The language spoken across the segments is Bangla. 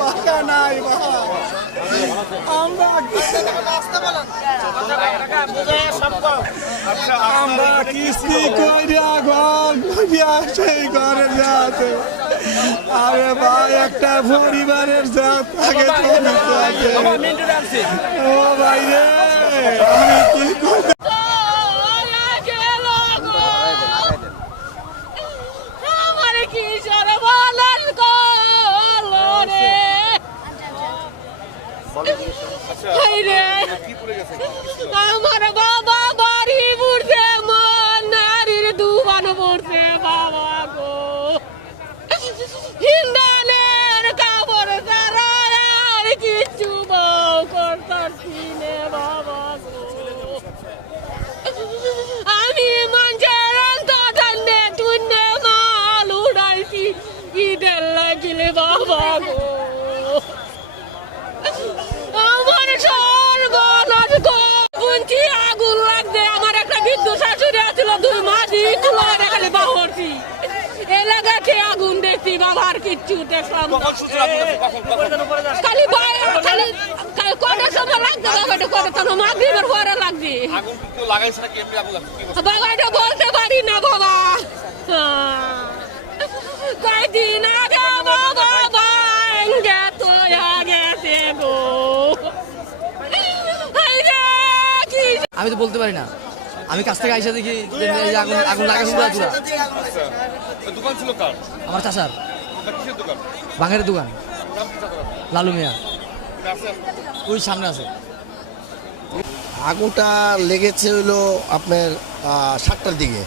পাকা নাই আমরা কিস্তি কইরা ঘর কইরা সেই ঘরে যাতে আরে ভাই একটা পরিবারের জাত থাকে ও ভাই রে আমি কি করি আমার বাবা বাড়ি পড়ছে মন নারীর দুবান পড়ছে বাবা গো হিন্দানের কাপড় সারা আর কিছু বউ করতাছি নে বাবা গো আমি মানুষের অন্তনে টুনে মাল উড়াইছি ঈদের লাগিলে বাবা গো আমার সর্বনাশ গুনছি আগুন লাগছে আমার একটা বৃদ্ধ শাশুড়ি আছিল 2 মাস তুলার খালি বাহরছি এলাকাতে আগুন দেখছি বাবার কিচ্ছু দেখলাম খালি কটার সময় লাগছে বাবাটা কটা তো মাগরিবের পরে লাগছে বাবাটা বলতে পারি না বাবা কয়দিন আগে বাবা ভাঙ্গে তো গেছে গো আমি তো বলতে পারি না আমি কাছ থেকে আইসা দেখি যে আগুন আগুন লাগাইছে পুরা পুরা দোকান ছিল কার আমার চাচার কিসের দোকান বাঙের দোকান লালু মিয়া ওই সামনে আছে আগুনটা লেগেছে হলো আপনার 7টার দিকে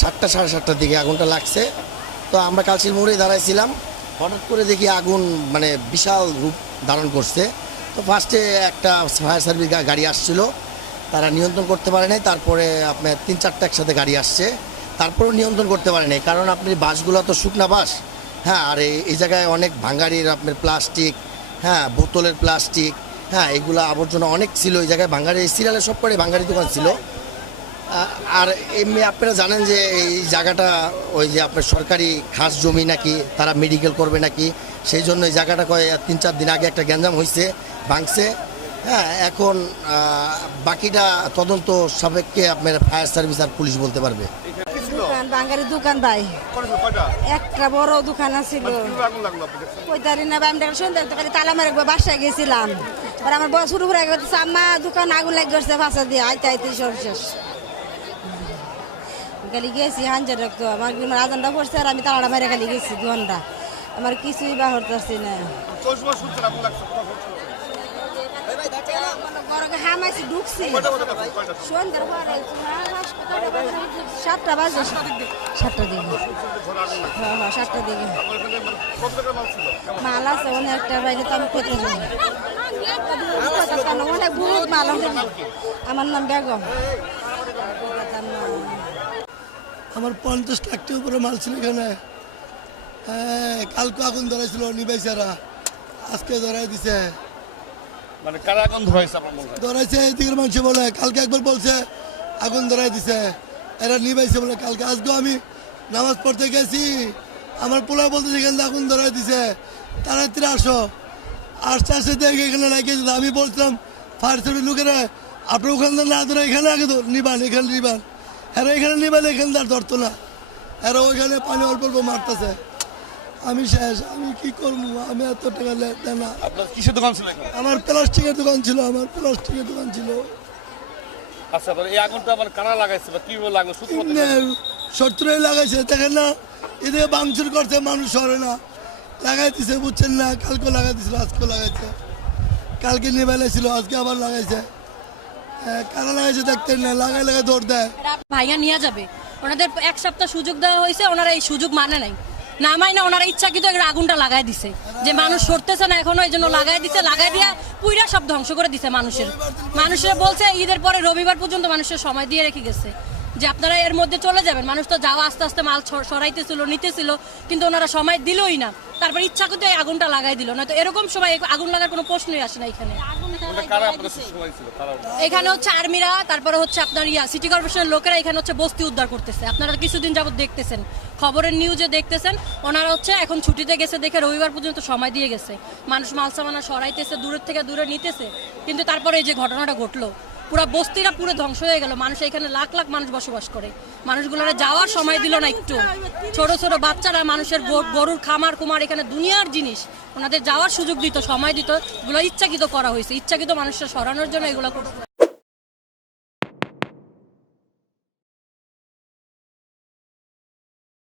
7টা সাড়ে 7টার দিকে আগুনটা লাগছে। তো আমরা কালচির মোড়ে দাঁড়াইছিলাম, হঠাৎ করে দেখি আগুন মানে বিশাল রূপ ধারণ করছে। তো ফার্স্টে একটা ফায়ার সার্ভিস গাড়ি আসছিল, তারা নিয়ন্ত্রণ করতে পারে নাই। তারপরে আপনার 3-4টা একসাথে গাড়ি আসছে, তারপরেও নিয়ন্ত্রণ করতে পারে নাই। কারণ আপনি বাসগুলো তো শুকনা বাস, হ্যাঁ, আর এই জায়গায় অনেক ভাঙ্গারির আপনার প্লাস্টিক, হ্যাঁ, বোতলের প্লাস্টিক, হ্যাঁ, এগুলো আবর্জনা অনেক ছিল এই জায়গায়। ভাঙ্গারি সিরিয়ালের সব করে ভাঙ্গারি দোকান ছিল। আর এমনি আপনারা জানেন যে এই জায়গাটা ওই যে আপনার সরকারি খাস জমি নাকি, তারা মেডিকেল করবে নাকি, সেই জন্য এই জায়গাটা 3-4 দিন আগে একটা গ্যাঞ্জাম হয়েছে, ভাঙছে। হ্যাঁ, এখন বাকিটা তদন্ত সাপেক্ষে আপনার ফায়ার সার্ভিস আর পুলিশ বলতে পারবে। দোকান বাঙালির দোকান ভাই, একটা বড় দোকান আছিল। কইতারি না ভাই, আমি সন্ধ্যা খালি তালা মারে বাসায় গেছিলাম। আর আমার বড় শুরু করে গেছে, আম্মা দোকান আগুন লেগে গেছে ফাঁসা দিয়ে, আইতে আইতে সব শেষ। খালি গেছি হাঞ্জার রাখতো, আমার আজানটা পড়ছে আর আমি তালাটা মারে খালি গেছি 2 ঘন্টা, আমার কিছুই বাহর করছি না। হামাইছি ঢুকছি সন্ধ্যার পরে 7টা বাজে, 7টার দিকে। হ্যাঁ, 7টার দিকে মাল আছে অনেকটা, বাইরে তো আমি কোথায় যাই অনেক বহুত মাল আছে। আমার নাম বেগম। আমার 50 টাকার উপরে মাল ছিল এখানে। হ্যাঁ, কালকে আগুন ধরাইছিল নিবাইছারা, আজকে ধরাই দিছে। মানে কারা আগুন ধরাইছে আপনার মনে হয়? ধরাইছে এদিকের মানুষ বলে, কালকে একবার বলছে আগুন ধরাই দিছে, এরা নিবাইছে বলে। কালকে আজকে আমি নামাজ পড়তে গেছি, আমার পোলা বলতে এখানে আগুন ধরাই দিছে, তাড়াতাড়ি আসো। আসতে দেখে এখানে লাগিয়েছিল। আমি বলছিলাম ফায়ার সার্ভিস লোকেরা, আপনার ওখান থেকে না ধরে এখানে আগে নিবান, এখানে নিবান। এরা এখানে নিবালে এখানে তার ধরতো না, এরা ওইখানে পানি অল্প অল্প মারতেছে। আমি শেষ, আমি কি করবো? আমি এত টাকা দেয় না। আপনার কিসের দোকান ছিল? আমার প্লাস্টিকের দোকান ছিল, আমার প্লাস্টিকের দোকান ছিল। আচ্ছা, এই আগুনটা মানে কারা লাগাইছে বা কিভাবে লাগলো? শত্রুই লাগাইছে, দেখেন না, এদিকে বাংচুর করছে, মানুষ সরে না, লাগাই দিছে, বুঝছেন না। কালকে লাগাই দিছিল, আজকে লাগাইছে, কালকে নিবাইলে ছিল, আজকে আবার লাগাইছে। কারা লাগাইছে দেখতেন না, লাগাই লাগাই দৌড় দেয়। ভাইয়া নিয়ে যাবে, ওনাদের 1 সপ্তাহ সুযোগ দেওয়া হয়েছে, ওনারা এই সুযোগ মানে নাই, নামাই না, ওনারা ইচ্ছাকৃত আগুনটা লাগাই দিছে, যে মানুষ সরতেছে না এখনো, এই জন্য লাগাই দিছে। লাগাই দিয়া পুইরা সব ধ্বংস করে দিছে মানুষের। বলছে ঈদের পরে রবিবার পর্যন্ত মানুষের সময় দিয়ে রেখে গেছে, যে আপনারা এর মধ্যে চলে যাবেন। মানুষ তো যাওয়া আস্তে আস্তে মাল সরাইতেছিল, নিতেছিল, কিন্তু ওনারা সময় দিলই না। তারপর ইচ্ছা করতে এই আগুনটা লাগাই দিল, না তো এরকম সময় আগুন লাগার কোনো প্রশ্নই আসে না এখানে। এখানে হচ্ছে আর্মিরা, তারপরে হচ্ছে আপনার সিটি কর্পোরেশনের লোকেরা এখানে হচ্ছে বস্তি উদ্ধার করতেছে। আপনারা কিছুদিন যাবত দেখতেছেন, খবরের নিউজে দেখতেছেন, ওনারা হচ্ছে এখন ছুটিতে গেছে দেখে রবিবার পর্যন্ত সময় দিয়ে গেছে। মানুষ মাল সামানা সরাইতেছে, দূরের থেকে দূরে নিতেছে, কিন্তু তারপরে এই যে ঘটনাটা ঘটলো, পুরো বস্তিটা পুরো ধ্বংস হয়ে গেল। মানুষ এখানে লাখ লাখ মানুষ বসবাস করে, মানুষগুলোরা যাওয়ার সময় দিল না একটু। ছোট ছোট বাচ্চারা, মানুষের গরুর খামার কুমার, এখানে দুনিয়ার জিনিস, ওনাদের যাওয়ার সুযোগ দিত, সময় দিত। এগুলো ইচ্ছাকৃত করা হয়েছে, ইচ্ছাকৃত মানুষরা সরানোর জন্য এগুলো করছে।